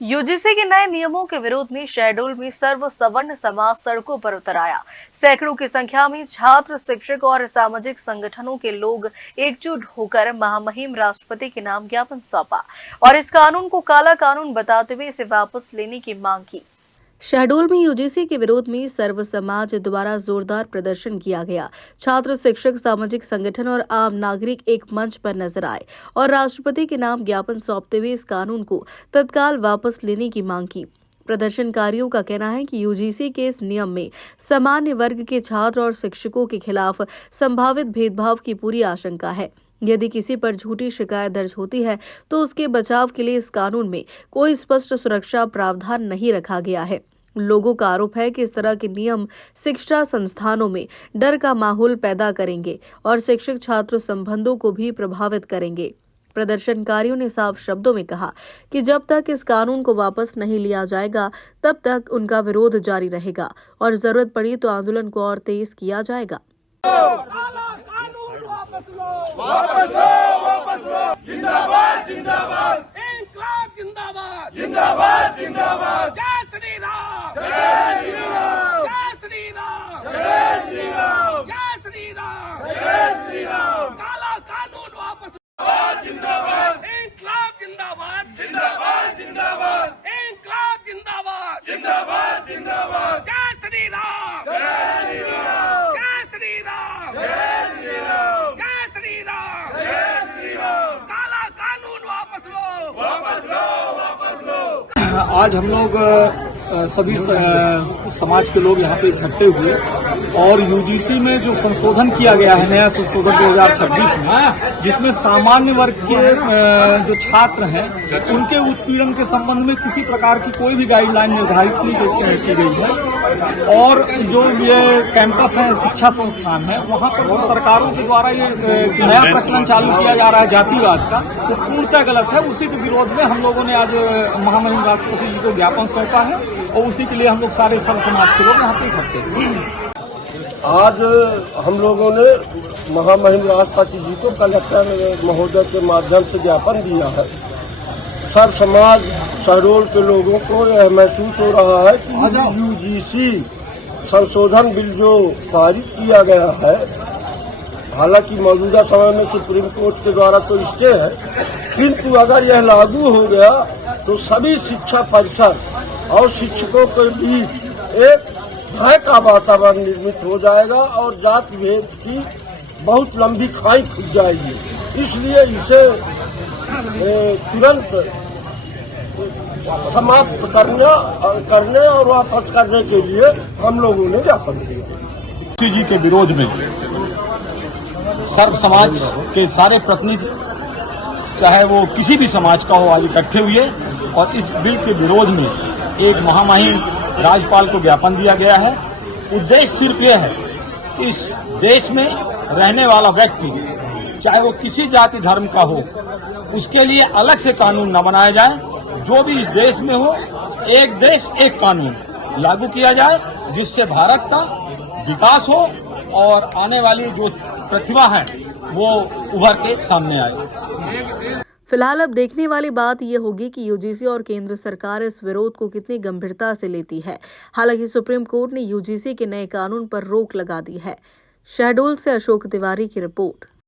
UGC के नए नियमों के विरोध में शहडोल में सर्व सवर्ण समाज सड़कों पर उतर आया। सैकड़ों की संख्या में छात्र, शिक्षक और सामाजिक संगठनों के लोग एकजुट होकर महामहिम राष्ट्रपति के नाम ज्ञापन सौंपा और इस कानून को काला कानून बताते हुए इसे वापस लेने की मांग की। शहडोल में यूजीसी के विरोध में सर्व समाज द्वारा जोरदार प्रदर्शन किया गया। छात्र, शिक्षक, सामाजिक संगठन और आम नागरिक एक मंच पर नजर आए और राष्ट्रपति के नाम ज्ञापन सौंपते हुए इस कानून को तत्काल वापस लेने की मांग की। प्रदर्शनकारियों का कहना है कि यूजीसी के इस नियम में सामान्य वर्ग के छात्र और शिक्षकों के खिलाफ संभावित भेदभाव की पूरी आशंका है। यदि किसी पर झूठी शिकायत दर्ज होती है तो उसके बचाव के लिए इस कानून में कोई स्पष्ट सुरक्षा प्रावधान नहीं रखा गया है। लोगों का आरोप है कि इस तरह के नियम शिक्षा संस्थानों में डर का माहौल पैदा करेंगे और शिक्षक छात्र संबंधों को भी प्रभावित करेंगे। प्रदर्शनकारियों ने साफ शब्दों में कहा कि जब तक इस कानून को वापस नहीं लिया जाएगा तब तक उनका विरोध जारी रहेगा और जरूरत पड़ी तो आंदोलन को और तेज किया जाएगा। वापस लो, वापस लो, जिंदाबाद, जिंदाबाद, इंकलाब जिंदाबाद, जिंदाबाद, जिंदाबाद, जय श्री राम, जय श्री राम, जय श्री राम, जय श्री राम, जय श्री राम, जय श्री राम, काला कानून वापस लो, जिंदाबाद, इंकलाब जिंदाबाद, जिंदाबाद, जिंदाबाद, इंकलाब जिंदाबाद, जिंदाबाद, जिंदाबाद, जय श्री राम, जय श्री राम, जय श्री राम, जय श्री राम, जय श्री राम, जय श्री राम, काला कानून वापस लो, वापस लो, वापस लो। आज हम लोग सभी समाज के लोग यहाँ पे इकट्ठे हुए और यूजीसी में जो संशोधन किया गया है, नया संशोधन 2026 में, जिसमें सामान्य वर्ग के जो छात्र हैं उनके उत्पीड़न के संबंध में किसी प्रकार की कोई भी गाइडलाइन निर्धारित नहीं की गई है। और जो ये कैंपस है, शिक्षा संस्थान है, वहाँ पर जो सरकारों के द्वारा ये नया प्रचलन चालू किया जा रहा है जातिवाद का, वो पूर्णतः गलत है। उसी के विरोध में हम लोगों ने आज महामहिम राष्ट्रपति जी को ज्ञापन सौंपा है और उसी के लिए हम लोग सारे सर्व समाज के लोग यहाँ पे इकट्ठे हैं। आज हम लोगों ने महामहिम राष्ट्रपति जी को कलेक्टर महोदय के माध्यम से ज्ञापन दिया है। सर्व समाज शहडोल के लोगों को यह महसूस हो रहा है कि यूजीसी संशोधन बिल जो पारित किया गया है, हालांकि मौजूदा समय में सुप्रीम कोर्ट के द्वारा तो स्टे है, किंतु अगर यह लागू हो गया तो सभी शिक्षा परिसर और शिक्षकों के बीच एक भय का वातावरण निर्मित हो जाएगा और जाति भेद की बहुत लंबी खाई खुद जाएगी। इसलिए इसे तुरंत समाप्त करने और वापस करने के लिए हम लोगों ने ज्ञापन दिया। जी के विरोध में सर्व समाज के सारे प्रतिनिधि, चाहे वो किसी भी समाज का हो, आज इकट्ठे हुए और इस बिल के विरोध में एक महामहिम राज्यपाल को ज्ञापन दिया गया है। उद्देश्य सिर्फ यह है कि इस देश में रहने वाला व्यक्ति, चाहे वो किसी जाति धर्म का हो, उसके लिए अलग से कानून न बनाया जाए। जो भी इस देश में हो, एक देश एक कानून लागू किया जाए, जिससे भारत का विकास हो और आने वाली जो प्रतिभा है वो उभर के सामने आए। फिलहाल अब देखने वाली बात यह होगी कि यूजीसी और केंद्र सरकार इस विरोध को कितनी गंभीरता से लेती है। हालांकि सुप्रीम कोर्ट ने यूजीसी के नए कानून पर रोक लगा दी है। शहडोल से अशोक तिवारी की रिपोर्ट।